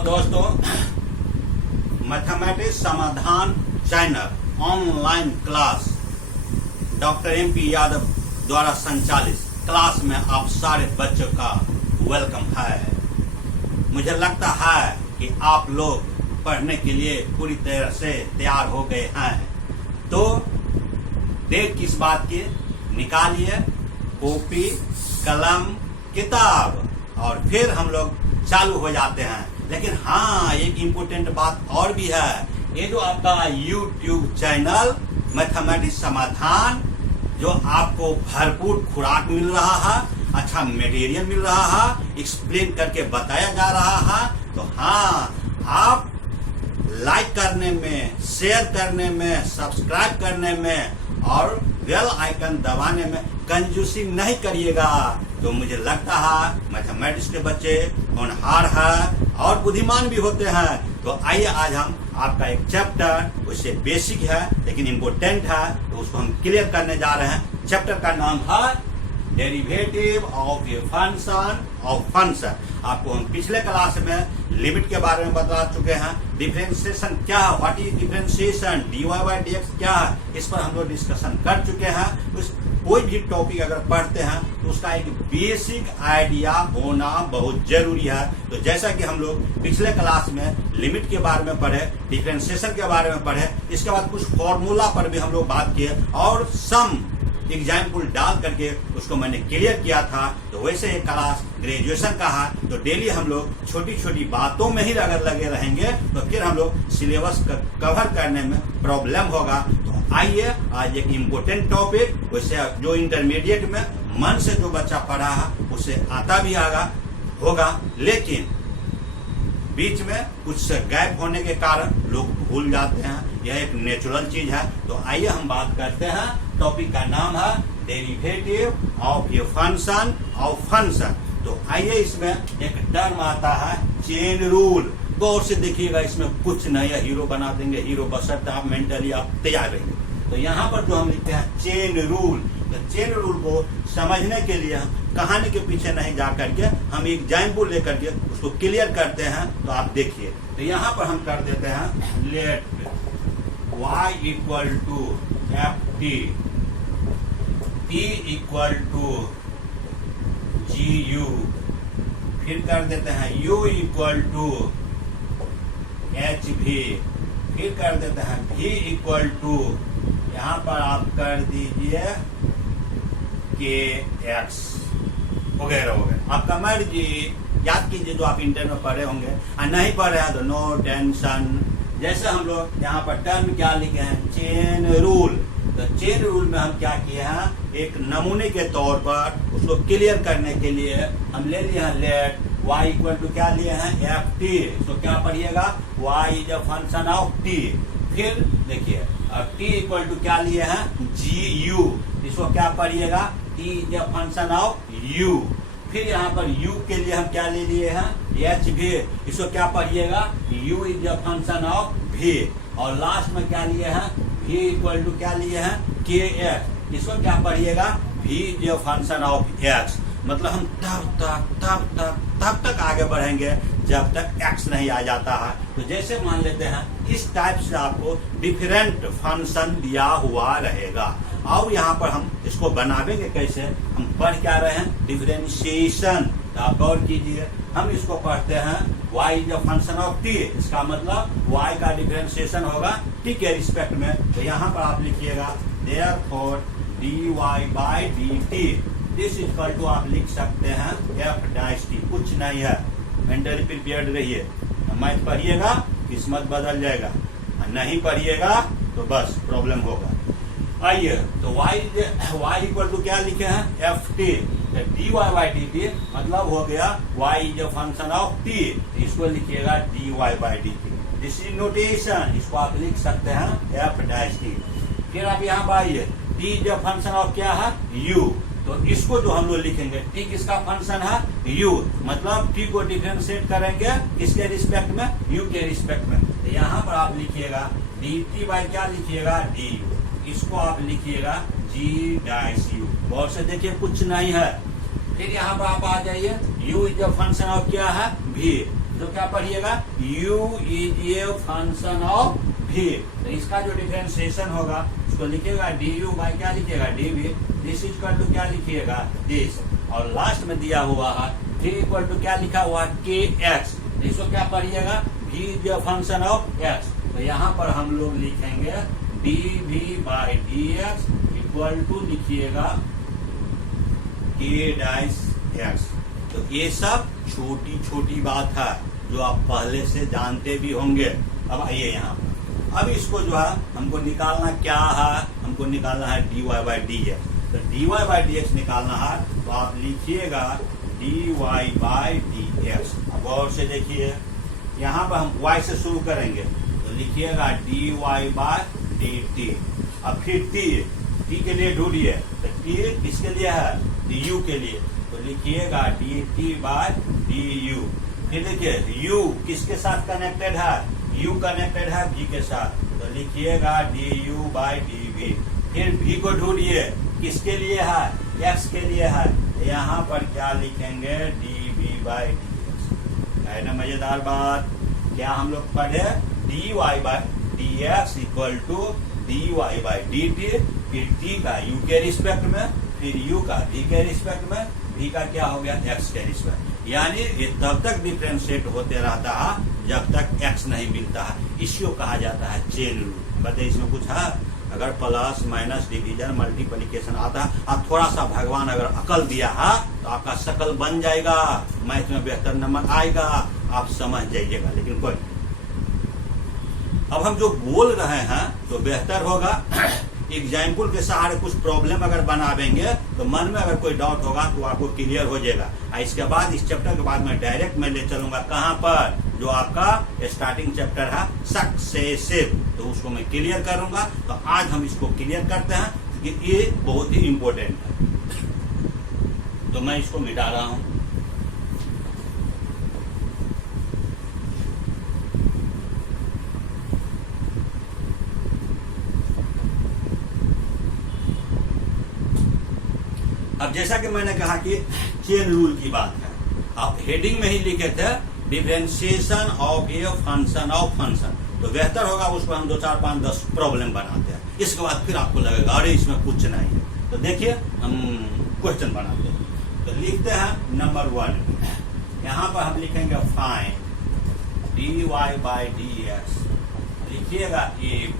Hello दोस्तों, mathematics समाधान channel online class doctor MP Yadav द्वारा संचालित क्लास में आप सारे बच्चों का वेलकम है। मुझे लगता है कि आप लोग पढ़ने के लिए पूरी तरह से तैयार हो गए हैं, तो देर किस बात की, निकालिए कॉपी कलम किताब और फिर हम लोग चालू हो जाते हैं। लेकिन हाँ, एक इम्पोर्टेंट बात और भी है। ये जो आपका YouTube चैनल मैथमेटिक्स समाधान, जो आपको भरपूर खुराक मिल रहा है, अच्छा मटेरियल मिल रहा है, एक्सप्लेन करके बताया जा रहा है, तो हाँ, आप लाइक करने में, शेयर करने में, सब्सक्राइब करने में और बेल आइकन दबाने में कंजूसी नहीं करिएगा। तो मुझे लगता है मैथमेटिक्स के बच्चे होनहार है और बुद्धिमान भी होते हैं। तो आइए आज हम आपका एक चैप्टर, उससे बेसिक है लेकिन इम्पोर्टेंट है, तो उसको हम क्लियर करने जा रहे हैं। चैप्टर का नाम है derivative of A function of function. आपको हम पिछले क्लास में लिमिट के बारे में बता चुके हैं, डिफरेंशिएशन क्या है, व्हाट इज डिफरेंशिएशन, dy/dx क्या है, इस पर हम लोग डिस्कशन कर चुके हैं। उस कोई भी टॉपिक अगर पढ़ते हैं तो उसका एक बेसिक आइडिया होना बहुत जरूरी है। तो जैसा कि हम लोग पिछले क्लास में लिमिट के बारे में पढ़े, डिफरेंशिएशन के बारे में पढ़े, इसके बाद कुछ फॉर्मूला पर भी हम लोग बात किए और सम एग्जाम्पल डाल करके उसको मैंने क्लियर किया था। तो वैसे एक क्लास ग्रेजुएशन का है, तो डेली हम लोग छोटी छोटी बातों में ही अगर लगे रहेंगे तो फिर हम लोग सिलेबस कवर करने में प्रॉब्लम होगा। तो आइए आज एक इम्पोर्टेंट टॉपिक, वैसे जो इंटरमीडिएट में मन से जो बच्चा पढ़ा है उसे आता भी होगा, लेकिन बीच में कुछ गैप होने के कारण लोग भूल जाते हैं, यह एक नेचुरल चीज है। तो आइए हम बात करते हैं। टॉपिक का नाम है derivative of A function of function. तो आइए, इसमें एक टर्म आता है चेन रूल। गौर से देखिएगा, इसमें कुछ नहीं है, हीरो बना देंगे हीरो, बशर्ते आप मेंटली आप तैयार रहेंगे। तो यहाँ पर जो हम लिखते हैं चेन रूल, तो चेन रूल को समझने के लिए कहानी के पीछे नहीं जा करके हम एग्जाम्पल लेकर के उसको क्लियर करते हैं। तो आप देखिए, तो यहाँ पर हम कर देते हैं let y equal to ft, t equal to gu, फिर कर देते हैं u इक्वल टू hv, फिर कर देते हैं v इक्वल टू, यहाँ पर आप कर दीजिए kx वगैरह वगैरह, आपका मर्जी। याद कीजिए जो आप इंटर में पढ़े होंगे, और नहीं पढ़े हैं तो नो टेंशन। जैसे हम लोग यहाँ पर टर्म क्या लिखे हैं, चेन रूल। तो चेन रूल में हम क्या किए हैं, एक नमूने के तौर पर उसको क्लियर करने के लिए हम ले लिए हैं लेट y इक्वल टू क्या लिए हैं ft। तो क्या पढ़िएगा, y is a function of t। फिर देखिए अब t इक्वल टू क्या लिए हैं gu, इसको क्या पढ़िएगा t is a function of u। फिर यहाँ पर u के लिए हम क्या ले लिए हैं hv, इसको क्या पढ़िएगा u is a function of v। और लास्ट में क्या लिए हैं v इक्वल टू क्या लिए हैं kx, इसको क्या पढ़िएगा v is a function of x। मतलब हम तब तक आगे बढ़ेंगे जब तक x नहीं आ जाता है। तो जैसे मान लेते हैं इस टाइप से आपको डिफरेंट फंक्शन दिया हुआ रहेगा, और यहाँ पर हम इसको बनावेंगे कैसे, हम पढ़ क्या रहे हैं डिफरेंशिएशन। तो आप गौर कीजिए, हम इसको पढ़ते हैं y is a function of t, इसका मतलब y का डिफरेंशिएशन होगा t के रिस्पेक्ट में। तो यहाँ पर आप लिखिएगा therefore dy/dt, this equal to आप लिख सकते हैं f', कुछ नहीं है, मेंटली प्रिपेयर्ड रहिए। मैथ पढ़िएगा किस्मत बदल जाएगा, नहीं पढ़िएगा तो बस प्रॉब्लम होगा। आइए, तो y इक्वल टू क्या लिखे हैं ft, dy/dt मतलब हो गया y is a function of t, इसको लिखिएगा dy/dt। दिस इज नोटेशन, इसको आप लिख सकते हैं f'। फिर आप यहाँ पर आइए, t is a function of क्या है u, तो इसको जो हम लोग लिखेंगे t किसका फंक्शन है u, मतलब t को डिफरेंशिएट करेंगे किसके रिस्पेक्ट में, u के रिस्पेक्ट में। तो यहाँ पर आप लिखिएगा dt बाय क्या लिखिएगा du, इसको आप लिखिएगा g'(u). गौर से देखिए कुछ नहीं है। फिर यहाँ पर आप आ जाइए, u is a function of क्या है v, तो क्या पढ़िएगा, u is a function of v। तो इसका जो डिफरेंशिएशन होगा उसको लिखिएगा du बाई क्या लिखिएगा dv। This is equal to क्या लिखिएगा दिस, और लास्ट में दिया हुआ है v इक्वल टू क्या लिखा हुआ है kx। इसको क्या पढ़िएगा, v is a function of x। तो यहाँ पर हम लोग लिखेंगे dv by dx equal to लिखिएगा k डाइस x। तो ये सब छोटी छोटी बात है जो आप पहले से जानते भी होंगे। अब आइए यहाँ पर, अब इसको जो है हमको निकालना क्या है, हमको निकालना है dy बाई dx। तो dy बाई dx निकालना है तो आप लिखिएगा dy बाई dx। अब और से देखिए, यहाँ पर हम y से शुरू करेंगे तो लिखिएगा dy बाई dt। अब फिर t के लिए ढूंढिए, तो t किसके लिए है, du के लिए, तो लिखिएगा dt बाय du। फिर देखिए u किसके साथ कनेक्टेड है, u कनेक्टेड है v के साथ, तो लिखिएगा du बाय dv। फिर v को ढूंढिए किसके लिए है, x के लिए है, यहाँ पर क्या लिखेंगे dv बाय dx। है ना मजेदार बात। क्या हम लोग पढ़े, dy by dx equal to dy by dt। फिर t का u के रिस्पेक्ट में, फिर u का v के रिस्पेक्ट में, v का क्या हो गया x के रिस्पेक्ट। यानी ये तब तक डिफरेंशिएट होते रहता है जब तक x नहीं मिलता है। इसी को कहा जाता है चेन रूल। बताइए इसमें कुछ है, अगर प्लस माइनस डिवीजन मल्टीप्लिकेशन आता है, अब थोड़ा सा भगवान अगर अकल दिया है तो आपका शकल बन जाएगा, मैथ में बेहतर नंबर आएगा, आप समझ जाइएगा। लेकिन कोई, अब हम जो बोल रहे हैं तो बेहतर होगा एग्जाम्पल के सहारे कुछ प्रॉब्लम अगर बनावेंगे तो मन में अगर कोई डाउट होगा तो आपको क्लियर हो जाएगा। इसके बाद इस चैप्टर के बाद मैं डायरेक्ट मैं ले चलूंगा कहाँ पर, जो आपका स्टार्टिंग चैप्टर है सक्सेसिव, तो उसको मैं क्लियर करूंगा। तो आज हम इसको क्लियर करते हैं क्योंकि ये बहुत ही इंपॉर्टेंट है। तो मैं इसको मिटा रहा हूं। अब जैसा कि मैंने कहा कि चेन रूल की बात है, आप हेडिंग में ही लिखे थे differentiation of A function of function, तो बेहतर होगा उसको हम 2 4 5 10 प्रॉब्लम बनाते हैं। इसके बाद फिर आपको लगेगा अरे इसमें कुछ नहीं है। तो देखिए हम क्वेश्चन बनाते हैं। तो लिखते हैं नंबर 1, यहाँ पर हम लिखेंगे फाइंड dy बाई dx। लिखिएगा if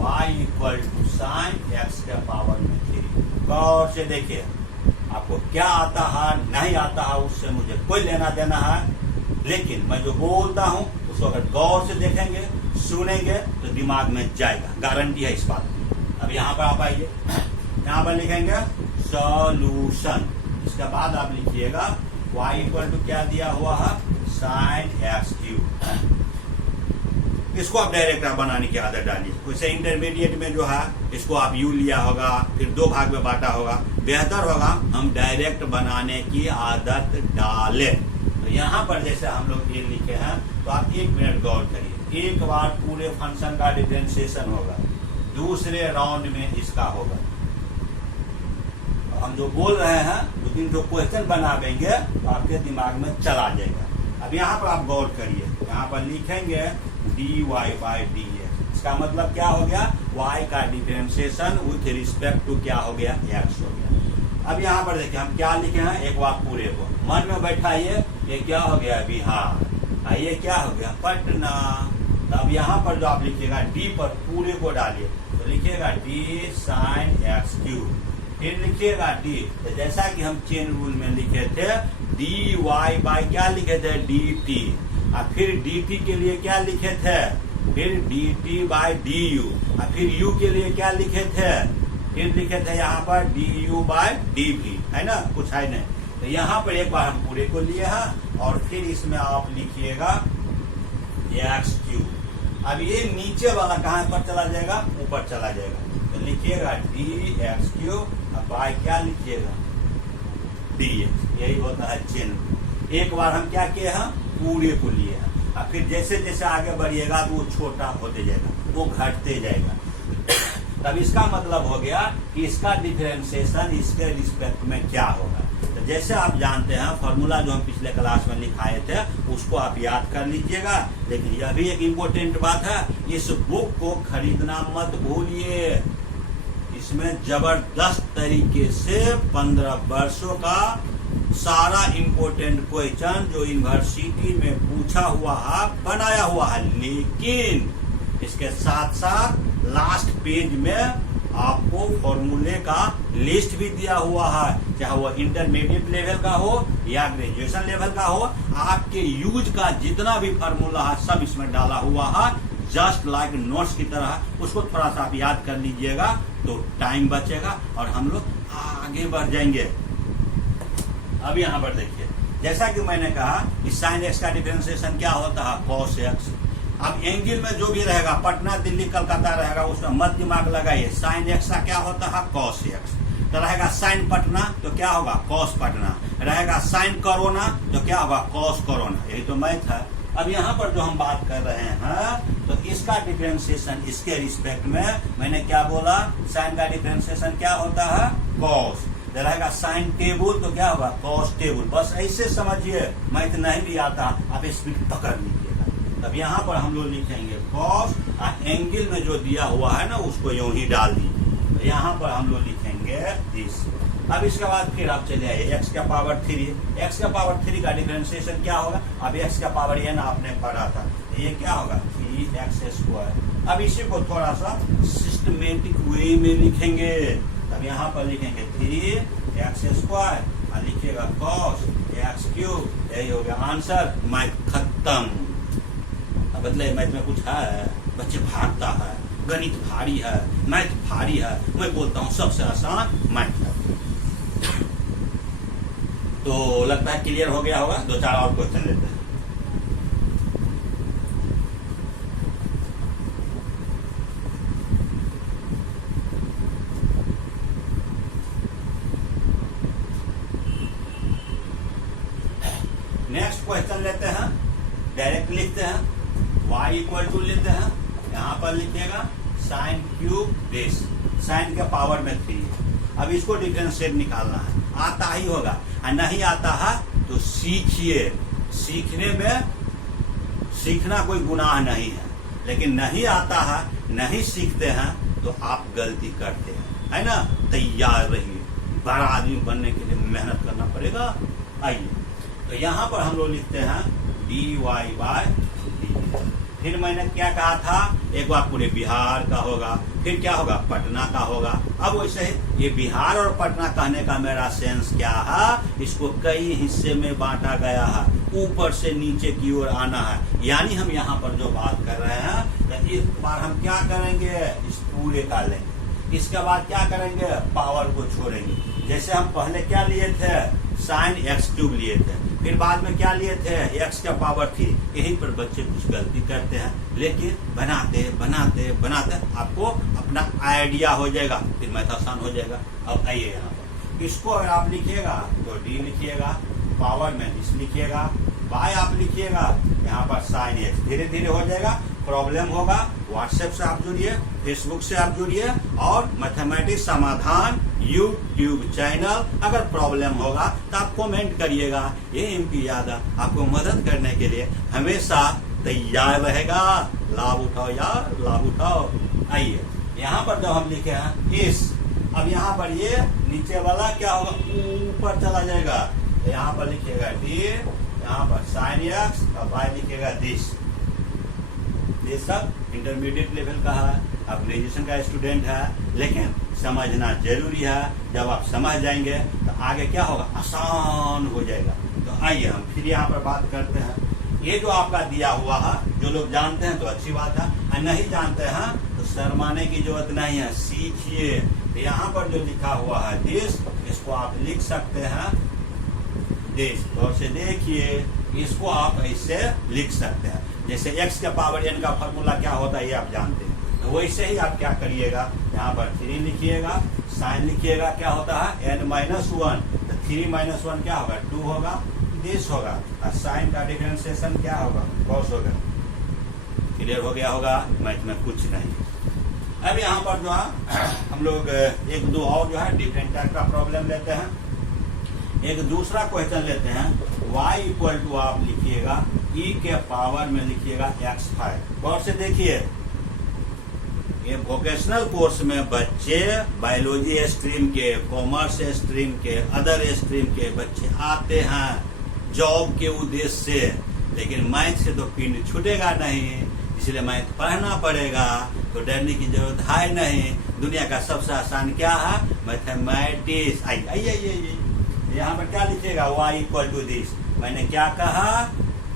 y equal to sine x के पावर में 3। गौर से देखिए, आपको क्या आता है नहीं आता है उससे मुझे कोई लेना देना है, लेकिन मैं जो बोलता हूं उसको अगर गौर से देखेंगे सुनेंगे तो दिमाग में जाएगा, गारंटी है इस बात की। अब यहाँ पर आप आइए, यहाँ पर लिखेंगे सॉल्यूशन। इसके बाद आप लिखिएगा y इक्वल टू क्या दिया हुआ है साइन x क्यूब। इसको आप डायरेक्ट आप बनाने की आदत डालिए। वैसे इंटरमीडिएट में जो है इसको आप यू लिया होगा, फिर 2 भाग में बांटा होगा, बेहतर होगा हम डायरेक्ट बनाने की आदत डालें। तो यहाँ पर जैसे हम लोग ये लिखे हैं तो आप 1 मिनट गौर करिए। एक बार पूरे फंक्शन का डिफरेंशिएशन होगा, दूसरे राउंड में इसका होगा। हम जो बोल रहे हैं 2-3 जो क्वेश्चन बना देंगे तो आपके दिमाग में चला जाएगा। अब यहाँ पर आप गौर करिए, यहाँ पर लिखेंगे dy बाई dx। इसका मतलब क्या हो गया, y का डिफरेंशिएशन विथ रिस्पेक्ट टू क्या हो गया x हो गया। अब यहाँ पर देखिए हम क्या लिखे हैं, एक बार पूरे को मन में बैठाइए। ये क्या हो गया बिहार, ये क्या हो गया पटना। तो अब यहाँ पर जो आप लिखिएगा d पर पूरे को डालिए, तो लिखिएगा d साइन x क्यूब। फिर लिखिएगा d, तो जैसा कि हम चेन रूल में लिखे थे dy बाई क्या लिखे थे dt, और फिर dt के लिए क्या लिखे थे, फिर dt बाई du, और फिर u के लिए क्या लिखे थे, फिर लिखे थे यहाँ पर du बाई dv, है ना, कुछ है नहीं। तो यहाँ पर एक बार हम पूरे को लिए हैं और फिर इसमें आप लिखिएगा x क्यूब। अब ये नीचे वाला कहाँ पर चला जाएगा, ऊपर चला जाएगा। तो लिखिएगा dx क्यूब, अब बाई क्या लिखिएगा dx। यही होता है चेन। एक बार हम क्या किए हैं, पूरे को लिए हैं, और फिर जैसे जैसे आगे बढ़िएगा तो वो छोटा होते जाएगा, वो घटते जाएगा। तब इसका मतलब हो गया कि इसका डिफरेंशिएशन इसके रिस्पेक्ट में क्या होगा। तो जैसे आप जानते हैं फॉर्मूला जो हम पिछले क्लास में लिखाए थे उसको आप याद कर लीजिएगा। लेकिन यह भी एक इम्पोर्टेंट बात है, इस बुक को खरीदना मत भूलिए। इसमें जबरदस्त तरीके से 15 वर्षों का सारा इम्पोर्टेंट क्वेश्चन जो यूनिवर्सिटी में पूछा हुआ है बनाया हुआ है। लेकिन इसके साथ साथ लास्ट पेज में आपको फॉर्मूले का लिस्ट भी दिया हुआ है, चाहे वो इंटरमीडिएट लेवल का हो या ग्रेजुएशन लेवल का हो। आपके यूज का जितना भी फॉर्मूला है सब इसमें डाला हुआ है, जस्ट लाइक नोट्स की तरह। उसको थोड़ा सा आप याद कर लीजिएगा तो टाइम बचेगा और हम लोग आगे बढ़ जाएंगे। अब यहाँ पर देखिए, जैसा कि मैंने कहा कि साइन एक्स का डिफरेंशिएशन क्या होता है, कॉस एक्स। अब एंगल में जो भी रहेगा, पटना दिल्ली कलकत्ता रहेगा, उसमें मत दिमाग लगाइए। साइन एक्स का क्या होता है, कॉस एक्स। तो रहेगा साइन पटना तो क्या होगा, कॉस पटना। रहेगा साइन कोरोना तो क्या होगा, कॉस कोरोना। यही तो मैथ है। अब यहाँ पर जो हम बात कर रहे हैं तो इसका डिफरेंशिएशन इसके रिस्पेक्ट में मैंने क्या बोला, साइन का डिफरेंशिएशन क्या होता है, कॉस। रहेगा साइन टेबल तो क्या होगा, कॉस टेबल। बस ऐसे समझिए, मैथ नहीं भी आता आप स्पीड पकड़ लीजिएगा। तब यहाँ पर हम लोग लिखेंगे कॉस, एंगल में जो दिया हुआ है ना उसको यूं ही डाल दीजिए। तो यहाँ पर हम लोग लिखेंगे दिस। अब इसके बाद फिर आप चले आइए x का पावर 3। x का पावर 3 का डिफरेंशिएशन क्या होगा, अब x का पावर n आपने पढ़ा था, ये क्या होगा 3x²। अब इसी को थोड़ा सा सिस्टमेटिक वे में लिखेंगे। तब यहाँ पर लिखेंगे 3x² और लिखिएगा cos x³। यही हो गया आंसर, मैथ खत्म। अब बदले मैथ में कुछ है, बच्चे भागता है, गणित भारी है, मैथ भारी है। मैं बोलता हूँ सबसे आसान मैथ है। तो लगता है क्लियर हो गया होगा। 2-4 और क्वेश्चन लेते हैं। नेक्स्ट क्वेश्चन लेते हैं, डायरेक्ट लिखते हैं। y लेते हैं, यहाँ पर लिखिएगा साइन क्यूब बेस, साइन के पावर में 3। अब इसको डिफरेंशिएट निकालना है, आता ही होगा और नहीं आता है तो सीखिए। सीखने में सीखना कोई गुनाह नहीं है, लेकिन नहीं आता है, नहीं सीखते हैं तो आप गलती करते हैं, है ना। तैयार रहिए, बड़ा आदमी बनने के लिए मेहनत करना पड़ेगा। आइए, तो यहाँ पर हम लोग लिखते हैं dy/dt। फिर मैंने क्या कहा था, एक बार पूरे बिहार का होगा, फिर क्या होगा, पटना का होगा। अब वैसे ही ये बिहार और पटना कहने का मेरा सेंस क्या है, इसको कई हिस्से में बांटा गया है, ऊपर से नीचे की ओर आना है। यानी हम यहाँ पर जो बात कर रहे हैं तो इस बार हम क्या करेंगे, इस पूरे का लेंगे। इसके बाद क्या करेंगे, पावर को छोड़ेंगे। जैसे हम पहले क्या लिए थे, साइन x³ लिए थे, फिर बाद में क्या लिए थे, x का पावर 3। यहीं पर बच्चे कुछ गलती करते हैं, लेकिन बनाते बनाते बनाते आपको अपना आइडिया हो जाएगा, फिर मैथ आसान हो जाएगा। अब आइए यहाँ पर, इसको अगर आप लिखिएगा तो d लिखिएगा, पावर में दिस लिखिएगा, y आप लिखिएगा, यहाँ पर साइन x। धीरे धीरे हो जाएगा। प्रॉब्लम होगा व्हाट्सएप से आप जुड़िए, फेसबुक से आप जुड़िए, और मैथमेटिक्स समाधान यूट्यूब चैनल। अगर प्रॉब्लम होगा तो आप कमेंट करिएगा। ये MP यादव आपको मदद करने के लिए हमेशा तैयार रहेगा। लाभ उठाओ यार, लाभ उठाओ। आइए यहाँ पर जब हम लिखे हैं इस, अब यहाँ पर ये नीचे वाला क्या होगा, ऊपर चला जाएगा। तो यहाँ पर लिखिएगा d, यहाँ पर साइन x और y लिखिएगा दिस। ये सब इंटरमीडिएट लेवल का है, आप ग्रेजुएशन का स्टूडेंट है, लेकिन समझना जरूरी है। जब आप समझ जाएंगे तो आगे क्या होगा, आसान हो जाएगा। तो आइए हम फिर यहाँ पर बात करते हैं। ये जो आपका दिया हुआ है, जो लोग जानते हैं तो अच्छी बात है, और नहीं जानते हैं तो शर्माने की जरूरत नहीं है, सीखिए। यहाँ पर जो लिखा हुआ है दिस, इसको आप लिख सकते हैं दिस। गौर से देखिए, इसको आप ऐसे लिख सकते हैं। जैसे x के पावर n का फॉर्मूला क्या होता है ये आप जानते हैं, तो वैसे ही आप क्या करिएगा, यहाँ पर 3 लिखिएगा, साइन लिखिएगा, क्या होता है n-1। तो 3 - 1 क्या होगा, 2 होगा, दिस होगा, और साइन का डिफरेंशिएशन क्या होगा, कॉस होगा। क्लियर हो गया होगा, मैथ में कुछ नहीं। अब यहाँ पर जो है हम लोग एक दो और जो है डिफरेंट टाइप का प्रॉब्लम लेते हैं। एक दूसरा क्वेश्चन लेते हैं। y इक्वल टू आप लिखिएगा e के पावर में लिखिएगा x5। गौर से देखिए, ये वोकेशनल कोर्स में बच्चे बायोलॉजी स्ट्रीम के, कॉमर्स स्ट्रीम के, अदर स्ट्रीम के बच्चे आते हैं जॉब के उद्देश्य से, लेकिन मैथ से तो पिंड छूटेगा नहीं, इसलिए मैथ पढ़ना पड़ेगा। तो डरने की जरूरत है नहीं। दुनिया का सबसे आसान क्या है? मैथमेटिक्स। आइए यहाँ पर क्या लिखिएगा? y equal to this. मैंने क्या कहा?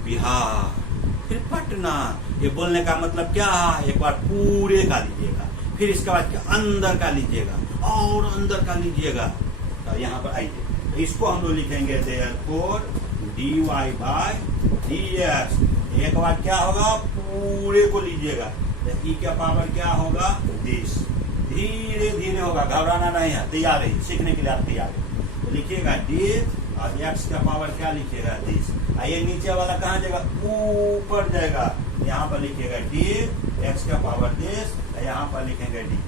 बिहार, फिर पटना। ये बोलने का मतलब क्या है? एक बार पूरे का लीजिएगा, फिर इसके बाद अंदर का लीजिएगा और अंदर का लीजिएगा। तो यहाँ पर आइए, तो इसको हम लोग लिखेंगे देयरफॉर dy बाय dx। एक बार क्या होगा? पूरे को लीजिएगा। ई का पावर क्या होगा? दिस। धीरे धीरे होगा, घबराना नहीं है, तैयार है सीखने के लिए, आप तैयार है। तो लिखिएगा डी और एक्स का पावर क्या लिखिएगा? दिस। आइए नीचे वाला कहाँ जाएगा? ऊपर जाएगा। यहाँ पर लिखिएगा डी, एक्स का पावर दिस, यहाँ पर लिखेंगे डी।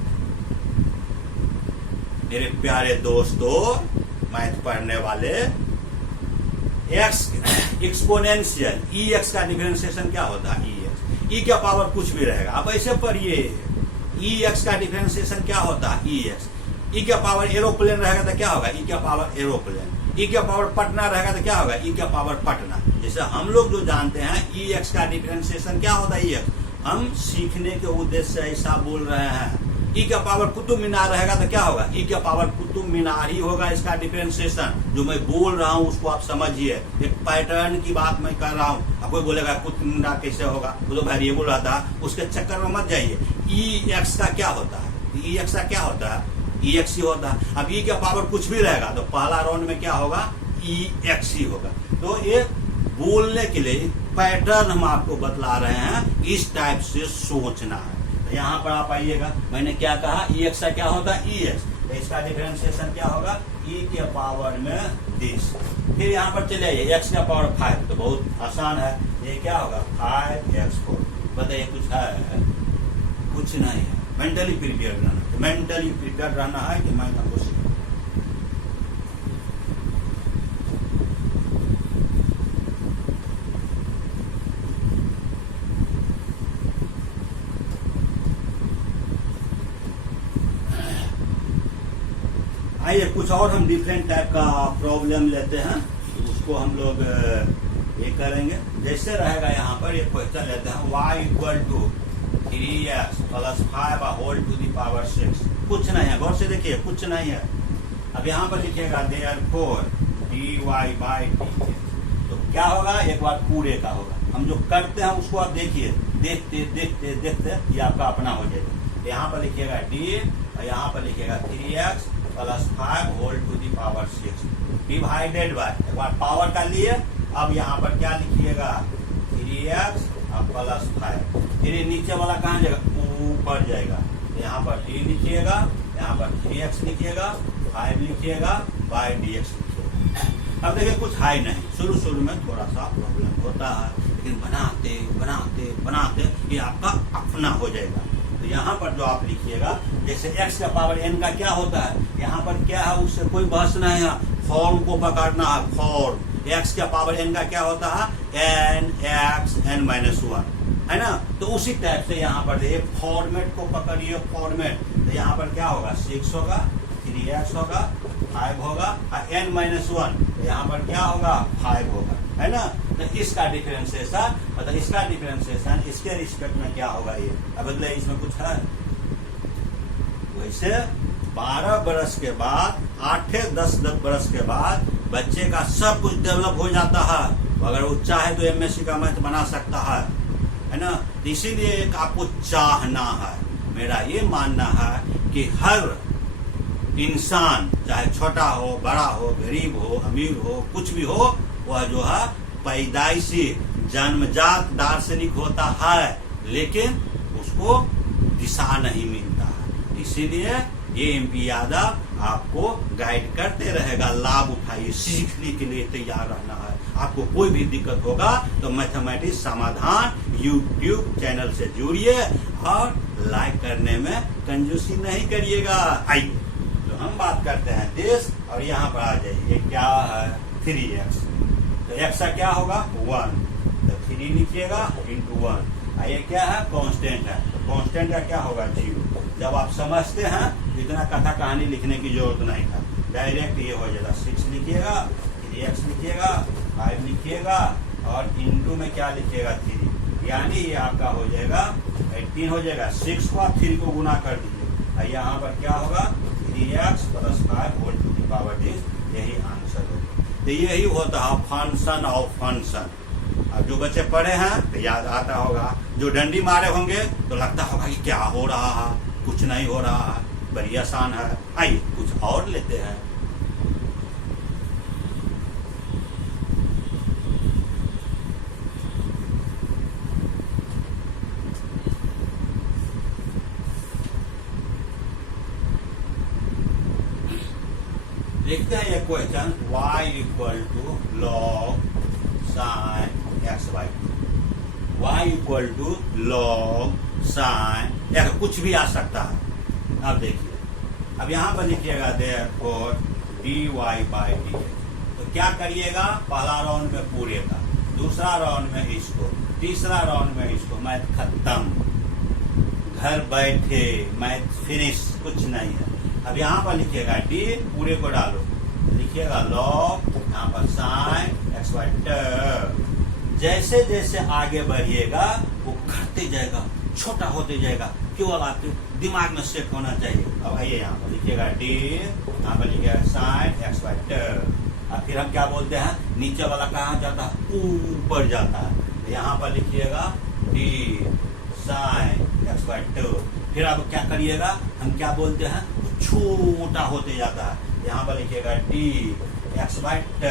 मेरे प्यारे दोस्तों, मैथ पढ़ने वाले, एक्स एक्सपोनेंशियल ई एक्स का डिफरेंशिएशन क्या होता है? ई एक्स, ई का पावर कुछ भी रहेगा, आप ऐसे पढ़िए। ई एक्स का डिफरेंशिएशन क्या होता है? ई एक्स। ई का पावर एरोप्लेन रहेगा तो क्या होगा? ई का पावर एरोप्लेन। ई का पावर पटना रहेगा तो क्या होगा? ई का पावर पटना। जैसे हम लोग जो जानते हैं ई एक्स का डिफरेंशिएशन क्या होता है? ई एक्स। हम सीखने के उद्देश्य से ऐसा बोल रहे हैं। ई का पावर कुतुब मीनार रहेगा तो क्या होगा? ई का पावर कुतुब मीनार ही होगा इसका डिफरेंशिएशन। जो मैं बोल रहा हूँ उसको आप समझिए, एक पैटर्न की बात मैं कर रहा हूँ। अब कोई बोलेगा कुतुब मीनार कैसे होगा, वो तो वेरिएबल रहता है, उसके चक्कर में मत जाइए। ई एक्स का क्या होता है? ई एक्स का क्या होता है? ई एक्स ही होता है। अब ई का पावर कुछ भी रहेगा तो पहला राउंड में क्या होगा? ई एक्स ही होगा। तो ये बोलने के लिए पैटर्न हम आपको बतला रहे हैं, इस टाइप से सोचना है। तो यहाँ पर आप आइएगा, मैंने क्या कहा? ई एक्स का क्या होता है? ई एक्स। तो इसका डिफरेंशिएशन क्या होगा? ई के पावर में दिस। फिर यहाँ पर चले आइए, एक्स का पावर 5, तो बहुत आसान है। ये क्या होगा? 5x4। बताइए कुछ है? कुछ नहीं है। मेंटली प्रिपेयर रहना, मेंटली प्रिपेयर रहना है कि मैं आपको सीखूं। आइए कुछ और हम डिफरेंट टाइप का प्रॉब्लम लेते हैं, तो उसको हम लोग ये करेंगे। जैसे रहेगा यहाँ पर एक क्वेश्चन लेते हैं, y equal to 3x plus 5 whole to the power 6। कुछ नहीं है, गौर से देखिए, कुछ नहीं है। अब यहाँ पर लिखिएगा देयरफॉर dy बाय dt। तो क्या होगा? एक बार पूरे का होगा। हम जो करते हैं उसको आप देखिए, देखते देखते देखते ये आपका अपना हो जाएगा। यहाँ पर लिखिएगा d और यहाँ पर लिखिएगा 3x plus 5 whole to the power 6 divided by, एक बार पावर का लिए। अब यहाँ पर क्या लिखिएगा? 3x plus 5। फिर नीचे वाला कहाँ जाएगा? ऊपर जाएगा। तो यहाँ पर 3 लिखिएगा, यहाँ पर 3x लिखिएगा, 5 लिखिएगा, बाय dx लिखिएगा। अब देखिए कुछ है नहीं, शुरू में थोड़ा सा प्रॉब्लम होता है, लेकिन बनाते बनाते बनाते ये आपका अपना हो जाएगा। तो यहाँ पर जो आप लिखिएगा, जैसे x का पावर n का क्या होता है? यहाँ पर क्या है? उससे कोई बहस नहीं है, फॉर्म को पकड़ना है। फॉर्म x का पावर n का क्या होता है? n x n माइनस 1, है ना? तो उसी टाइप से यहाँ पर देखिए, फॉर्मेट को पकड़िए, फॉर्मेट। तो यहाँ पर क्या होगा? 6 होगा, 3x होगा, 5 होगा और n माइनस 1। तो यहाँ पर क्या होगा? 5 होगा, है ना? तो इसका डिफरेंशिएशन, मतलब इसका डिफरेंशिएशन इसके रिस्पेक्ट में क्या होगा? ये अब बदले, इसमें कुछ है? वैसे 12 बरस के बाद, 8-10 बरस के बाद बच्चे का सब कुछ डेवलप हो जाता है। अगर वो चाहे तो MSc का मैथ बना सकता है ना? इसीलिए एक आपको चाहना है। मेरा ये मानना है कि हर इंसान, चाहे छोटा हो, बड़ा हो, गरीब हो, अमीर हो, कुछ भी हो, वह जो है पैदाइशी जन्मजात दार्शनिक होता है, लेकिन उसको दिशा नहीं मिलता है। इसीलिए ये MP यादव आपको गाइड करते रहेगा। लाभ उठाइए, सीखने के लिए तैयार रहना है। आपको कोई भी दिक्कत होगा तो मैथमेटिक्स समाधान YouTube चैनल से जुड़िए और लाइक करने में कंजूसी नहीं करिएगा। आइए तो हम बात करते हैं दिस, और यहाँ पर आ जाइए। ये क्या है? 3x। तो x का क्या होगा? 1। तो 3 लिखिएगा इंटू 1। ये क्या है? कांस्टेंट है। तो कांस्टेंट का क्या होगा? 0। जब आप समझते हैं इतना कथा कहानी लिखने की जरूरत नहीं था, डायरेक्ट ये हो जाएगा। 6 लिखिएगा, 3x लिखिएगा, 5 लिखिएगा, और इंटू में क्या लिखिएगा? 3। यानी ये आपका हो जाएगा 18 हो जाएगा। 6 को आप 3 को गुना कर दीजिए, यहाँ पर क्या होगा? 3x + 5 whole to the power 10। यही आंसर होगा। तो यही होता है फंक्शन ऑफ फंक्शन। अब जो बच्चे पढ़े हैं तो याद आता होगा, जो डंडी मारे होंगे तो लगता होगा कि क्या हो रहा है, कुछ नहीं हो रहा है, बड़ी आसान है। आइए कुछ और लेते हैं। देखते हैं ये question. y = log sin x/2। y = log sin x, कुछ भी आ सकता है। अब देखिए, अब यहाँ पर लिखिएगा therefore dy/dx। तो क्या करिएगा? पहला राउंड में पूरे का, दूसरा राउंड में इसको, तीसरा राउंड में इसको। मैथ खत्म, घर बैठे मैथ फिनिश, कुछ नहीं है। अब यहाँ पर लिखिएगा डी, पूरे को डालो, लिखिएगा लॉग, यहाँ पर साइन x/2। जैसे जैसे आगे बढ़िएगा वो घटते जाएगा, छोटा होते जाएगा। केवल आपके दिमाग में सेट होना चाहिए। अब आइए यहाँ पर लिखिएगा डी, यहाँ पर लिखिएगा साइन x/2। अब फिर हम क्या बोलते हैं? नीचे वाला कहाँ जाता है? ऊपर जाता है। तो यहाँ पर लिखिएगा डी साइन x/2। फिर आप क्या करिएगा? हम क्या बोलते हैं? छोटा होते जाता है। यहाँ पर लिखिएगा डी x/2।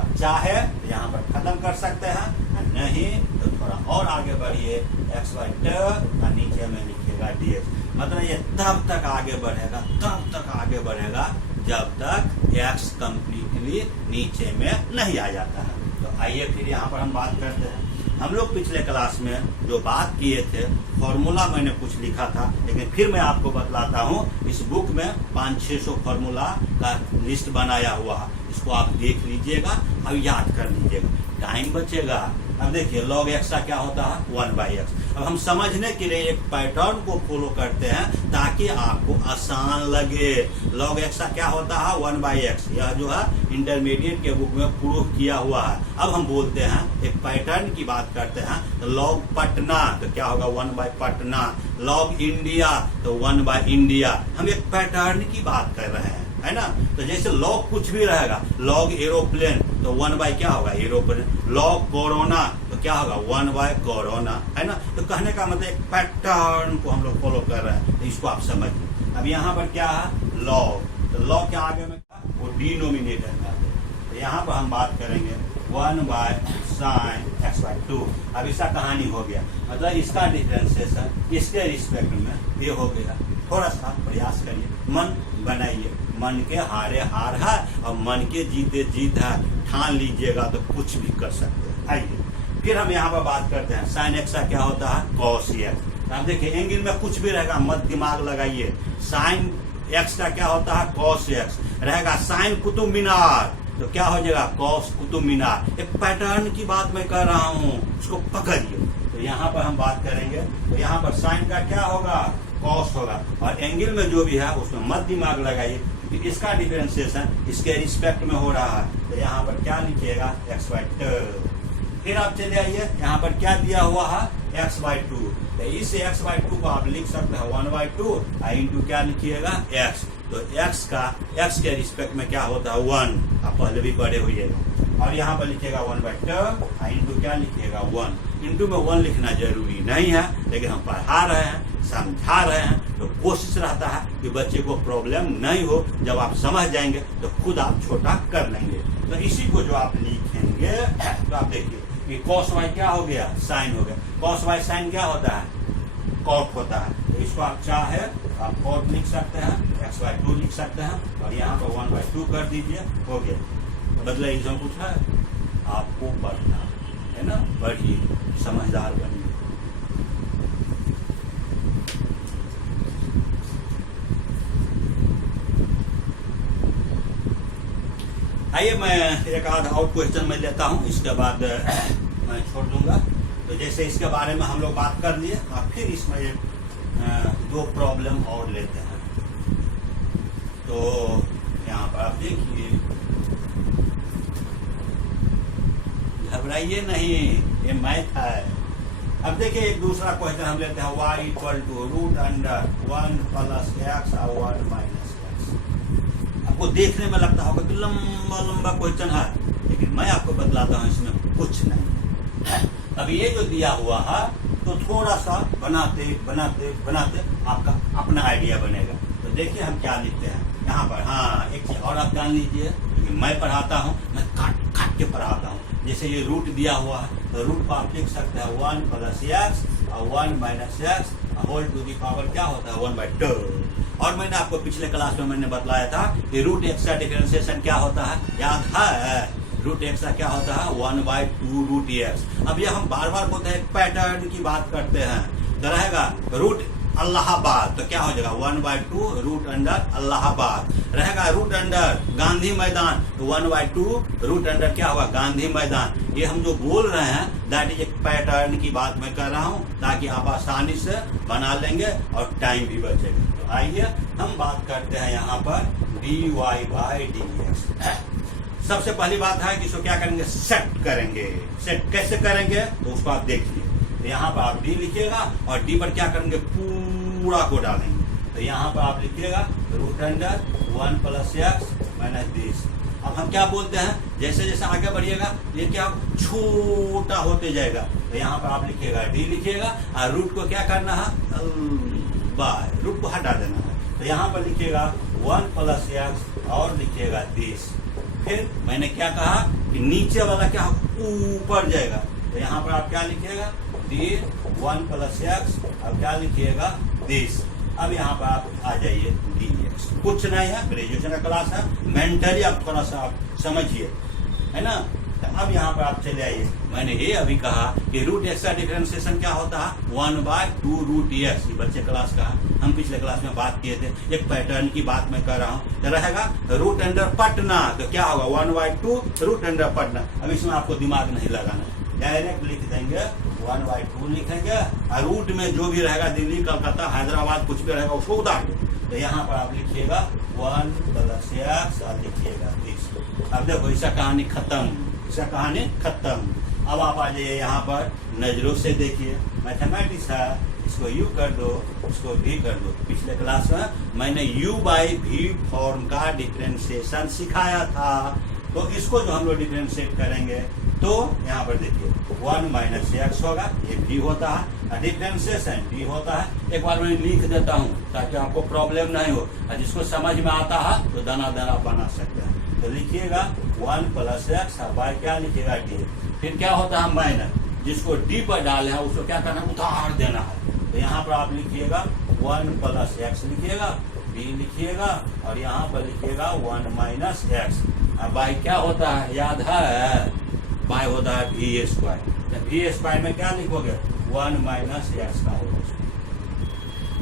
अब चाहे तो यहाँ पर खत्म कर सकते हैं, नहीं तो थोड़ा और आगे बढ़िए, x/2 और नीचे में लिखिएगा dx। मतलब ये तब तक आगे बढ़ेगा, तब तक आगे बढ़ेगा जब तक x कंप्लीटली नीचे में नहीं आ जाता है। तो आइए फिर यहाँ पर हम बात करते हैं। हम लोग पिछले क्लास में जो बात किए थे, फॉर्मूला मैंने कुछ लिखा था, लेकिन फिर मैं आपको बतलाता हूँ। इस बुक में 500-600 फॉर्मूला का लिस्ट बनाया हुआ है, इसको आप देख लीजिएगा और याद कर लीजिएगा, टाइम बचेगा। अब देखिए log x का क्या होता है? 1/x। अब हम समझने के लिए एक पैटर्न को फॉलो करते हैं ताकि आपको आसान लगे। log x का क्या होता है? 1/x। यह जो है इंटरमीडिएट के बुक में प्रूफ किया हुआ है। अब हम बोलते हैं, एक पैटर्न की बात करते हैं। तो log पटना तो क्या होगा? 1/पटना। log इंडिया तो 1/इंडिया। हम एक पैटर्न की बात कर रहे हैं, है ना। तो जैसे log कुछ भी रहेगा, log एरोप्लेन तो 1/ क्या होगा? एरोप्लेन। log कोरोना तो क्या होगा? 1/कोरोना, है ना। तो कहने का मतलब एक पैटर्न को हम लोग फॉलो कर रहे हैं, तो इसको आप समझिए। अब यहाँ पर क्या है? log। तो log के आगे में वो डिनोमिनेटर का है। तो यहाँ पर हम बात करेंगे 1/sin x/2। अब इसका कहानी हो गया, मतलब इसका डिफरेंशिएशन इसके रिस्पेक्ट में ये हो गया। थोड़ा सा प्रयास करिए, मन बनाइए। मन के हारे हार है और मन के जीते जीत है। ठान लीजिएगा तो कुछ भी कर सकते हैं। आइए फिर हम यहाँ पर बात करते हैं। साइन एक्स का क्या होता है? Cos x. आप देखिए एंगल में कुछ भी रहेगा, मत दिमाग लगाइए। साइन एक्स का क्या होता है? कॉस एक्स रहेगा। साइन कुतुब मीनार तो क्या हो जाएगा? कॉस कुतुब मीनार। एक पैटर्न की बात मैं कर रहा हूँ, उसको पकड़िए। तो यहाँ पर हम बात करेंगे, तो यहाँ पर साइन का क्या होगा? कॉस होगा। और एंगल में जो भी है उसमें मत दिमाग लगाइए, इसका डिफरेंशिएशन इसके रिस्पेक्ट में हो रहा है। तो यहाँ पर क्या लिखिएगा? x/2। फिर आप चले आइए, यहाँ पर क्या दिया हुआ है? x/2। तो इस x/2 को आप लिख सकते हैं 1/2 इंटू क्या लिखिएगा? x। तो x के रिस्पेक्ट में क्या होता है? 1। आप पहले भी पढ़े हुए। और यहाँ पर लिखिएगा 1/2 इंटू क्या लिखिएगा? 1। इंटू में 1 लिखना जरूरी नहीं है, लेकिन हम पढ़ा रहे हैं, समझा रहे हैं, तो कोशिश रहता है कि बच्चे को प्रॉब्लम नहीं हो। जब आप समझ जाएंगे तो खुद आप छोटा कर लेंगे। तो इसी को जो आप लिखेंगे, तो आप देखिए कि cos y क्या हो गया? साइन हो गया। cos y साइन क्या होता है? कॉट होता है। तो इसको आप चाहे आप कॉट लिख सकते हैं, x/2 लिख सकते हैं, और यहाँ पर 1/2 कर दीजिए, हो गया। बदले इसमें कुछ है? आपको पढ़ना है ना, पढ़िए, समझदार बनिए। आइए मैं एक आध और क्वेश्चन मैं लेता हूँ, इसके बाद मैं छोड़ दूंगा। तो जैसे इसके बारे में हम लोग बात कर लिए, और फिर इसमें एक दो प्रॉब्लम और लेते हैं। तो यहाँ पर आप देखिए, घबराइए नहीं, ये मैथ है। अब देखिए एक दूसरा क्वेश्चन हम लेते हैं, y equal to root under 1 plus x और 1 माइनस एक्स। आपको देखने में लगता होगा कि लंबा लंबा क्वेश्चन है, लेकिन मैं आपको बतलाता हूँ इसमें कुछ नहीं है। अब ये जो दिया हुआ है, तो थोड़ा सा बनाते बनाते बनाते आपका अपना आइडिया बनेगा। तो देखिए हम क्या लिखते हैं यहाँ पर। हाँ, एक चीज और आप जान लीजिए, क्योंकि मैं पढ़ाता हूँ, मैं काट काट के पढ़ाता हूँ। जैसे ये रूट दिया हुआ है, तो रूट को आप लिख सकते हैं 1 प्लस एक्स और 1 minus x whole to the power क्या होता है 1/2। और मैंने आपको पिछले क्लास में मैंने बतलाया था कि रूट एक्स का डिफरेंशिएशन क्या होता है, याद है? रूट एक्स का क्या होता है 1/2 रूट एक्स। अब ये हम बार बार बोलते हैं, पैटर्न की बात करते हैं, तो रहेगा रूट अल्लाहाबाद, तो क्या हो जाएगा 1/2 रूट अंडर अल्लाहाबाद। रहेगा रूट अंडर गांधी मैदान, तो 1/2 रूट अंडर क्या होगा गांधी मैदान। ये हम जो बोल रहे हैं दैट इज एक पैटर्न की बात मैं कर रहा हूँ, ताकि आप आसानी से बना लेंगे और टाइम भी बचेगा। तो आइए हम बात करते हैं यहाँ पर dy/dx। सबसे पहली बात है कि इसको क्या करेंगे, सेट करेंगे। सेट कैसे करेंगे तो उसको आप देखिए। तो यहाँ पर आप डी लिखिएगा और डी पर क्या करेंगे, पूरा को डालेंगे। तो यहाँ पर आप लिखिएगा root under 1 plus x minus 20। अब हम क्या बोलते हैं, जैसे जैसे आगे बढ़िएगा ये क्या छोटा होते जाएगा। तो यहाँ पर आप लिखिएगा डी लिखिएगा और रूट को क्या करना है, बाय रूट को हटा देना है। तो यहाँ पर लिखिएगा 1 प्लस एक्स और लिखिएगा 20। फिर मैंने क्या कहा कि नीचे वाला क्या ऊपर जाएगा। तो यहाँ पर आप क्या लिखिएगा डी 1 प्लस एक्स, अब क्या लिखिएगा 20। अब यहाँ पर आप आ जाइए dx। कुछ नहीं है, ग्रेजुएशन का क्लास है, मेंटली आप थोड़ा सा आप समझिए, है ना। तो अब यहाँ पर आप चले आइए। मैंने ये अभी कहा कि रूट एक्स का डिफरेंशिएशन क्या होता है 1/2 रूट एक्स। ये बच्चे क्लास का हम पिछले क्लास में बात किए थे, एक पैटर्न की बात मैं कर रहा हूँ। तो रहेगा रूट अंडर पटना, तो क्या होगा 1/2 रूट अंडर पटना। अब इसमें आपको दिमाग नहीं लगाना, डायरेक्ट लिख देंगे 1/2 लिखेंगे और रूट में जो भी रहेगा दिल्ली, कलकत्ता, हैदराबाद कुछ भी रहेगा उसको उतार दो। तो यहाँ पर आप लिखिएगा 1 प्लस एक्स और लिखिएगा 20। अब देखो इसका कहानी खत्म, इसका कहानी खत्म। अब आप आ जाइए यहाँ पर, नजरों से देखिए, मैथमेटिक्स है, इसको यू कर दो, इसको भी कर दो। पिछले क्लास में मैंने u/v फॉर्म का डिफरेंशिएशन सिखाया था। तो इसको जो हम लोग डिफरेंशिएट करेंगे, तो यहाँ पर देखिए 1 माइनस एक्स होगा, ये भी होता है, डिफरेंशिएशन भी होता है। एक बार मैं लिख देता हूँ ताकि आपको प्रॉब्लम नहीं हो, और जिसको समझ में आता है तो दाना दाना बना सकते हैं। तो लिखिएगा 1 प्लस एक्स और बाय क्या लिखिएगा डी। फिर क्या होता है माइनस, जिसको डी पर डाले हैं उसको क्या करना है, उतार देना है। तो यहाँ पर आप लिखिएगा 1 प्लस एक्स लिखिएगा, बी लिखिएगा और यहाँ पर लिखिएगा 1 माइनस एक्स। अब बाई क्या होता है, याद है, बाय होता है वी स्क्वायर। वी स्क्वायर में क्या लिखोगे 1 माइनस एक्स का होगा।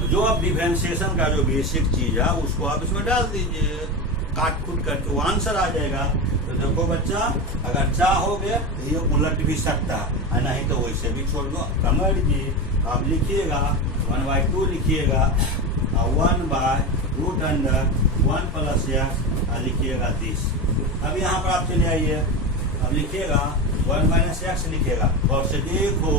तो जो अब डिफरेंशिएशन का जो बेसिक चीज है उसको आप इसमें डाल दीजिए, काट कूट करके वो आंसर आ जाएगा। तो देखो बच्चा, अगर चाहोगे तो ये उलट भी सकता है, नहीं तो वैसे भी छोड़ दो, कमर जी। आप लिखिएगा 1/2 लिखिएगा और 1/रूट अंडर 1 प्लस एक्स और लिखिएगा 20। अब यहाँ पर आप चले आइए, अब लिखिएगा 1 माइनस एक्स लिखिएगा और से देखो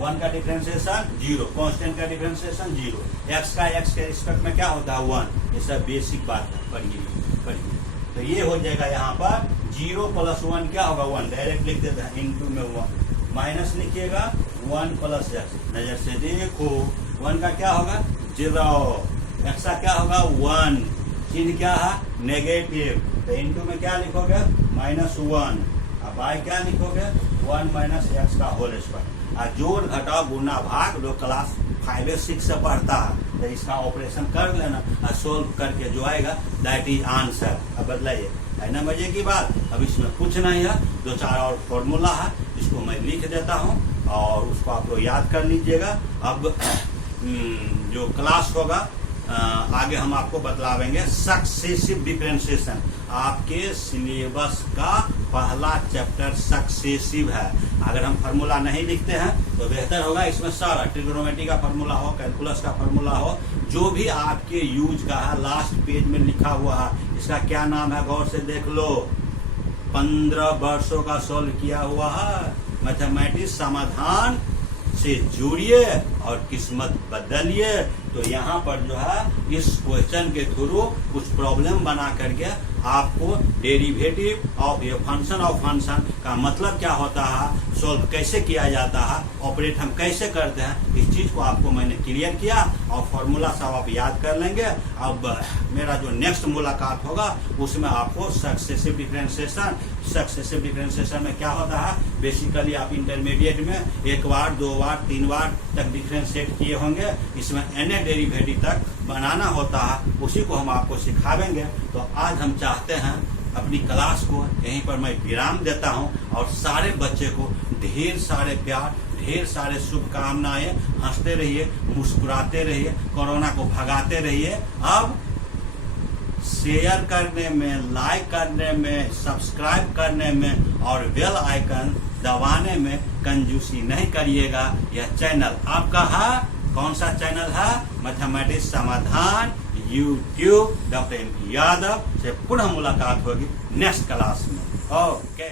1 का डिफरेंशिएशन 0, कांस्टेंट का डिफरेंशिएशन 0, एक्स का एक्स के रिस्पेक्ट में क्या होता है 1। ये सब बेसिक बात है, पढ़िए। तो ये हो जाएगा यहाँ पर 0 प्लस 1 क्या होगा 1, डायरेक्ट लिख देते हैं, इनटू में 1 माइनस लिखिएगा 1 प्लस एक्स। नजर से देखो 1 का क्या होगा 0, एक्स का क्या होगा 1, चिन्ह क्या है नेगेटिव। तो इनटू में क्या लिखोगे -1, अब बाय क्या लिखोगे 1 माइनस एक्स का होल स्क्वायर। और जोड़ घटाव गुना भाग जो क्लास 5 या 6 से पढ़ता है, तो इसका ऑपरेशन कर लेना और सोल्व करके जो आएगा दैट इज आंसर। अब बदलाइए, है ना मजे की बात। अब इसमें कुछ नहीं है, 2-4 और फॉर्मूला है, इसको मैं लिख देता हूँ और उसको आप लोग याद कर लीजिएगा। अब जो क्लास होगा आगे हम आपको बतलावेंगे सक्सेसिव डिफरेंशिएशन। आपके सिलेबस का पहला चैप्टर सक्सेसिव है। अगर हम फार्मूला नहीं लिखते हैं तो बेहतर होगा, इसमें सारा ट्रिग्नोमेट्री का फार्मूला हो, कैलकुलस का फार्मूला हो, जो भी आपके यूज का है लास्ट पेज में लिखा हुआ है। इसका क्या नाम है गौर से देख लो, 15 वर्षों का सॉल्व किया हुआ है। मैथमेटिक्स समाधान से जुड़िए और किस्मत बदलिए। तो यहाँ पर जो है इस क्वेश्चन के थ्रू कुछ प्रॉब्लम बना करके आपको derivative of A function of function का मतलब क्या होता है, सॉल्व कैसे किया जाता है, ऑपरेट हम कैसे करते हैं, इस चीज को आपको मैंने क्लियर किया और फॉर्मूला सब आप याद कर लेंगे। अब मेरा जो नेक्स्ट मुलाकात होगा उसमें आपको सक्सेसिव डिफरेंशिएशन में क्या होता है, बेसिकली आप इंटरमीडिएट में 1 बार 2 बार 3 बार तक डिफरेंशिएट किए होंगे, इसमें एन डेरिवेटिव तक बनाना होता है, उसी को हम आपको सिखावेंगे। तो आज हम चाहते हैं अपनी क्लास को यहीं पर मैं विराम देता हूं और सारे बच्चे को ढेर सारे प्यार, ढेर सारे शुभकामनाएं, हंसते रहिए, मुस्कुराते रहिए, कोरोना को भगाते रहिए। अब शेयर करने में, लाइक करने में, सब्सक्राइब करने में और बेल आइकन दबाने में कंजूसी नहीं करिएगा। यह चैनल आपका है। कौन सा चैनल है? मैथमेटिक्स समाधान यूट्यूब। डॉक्टर MP यादव से पुनः मुलाकात होगी नेक्स्ट क्लास में। ओके।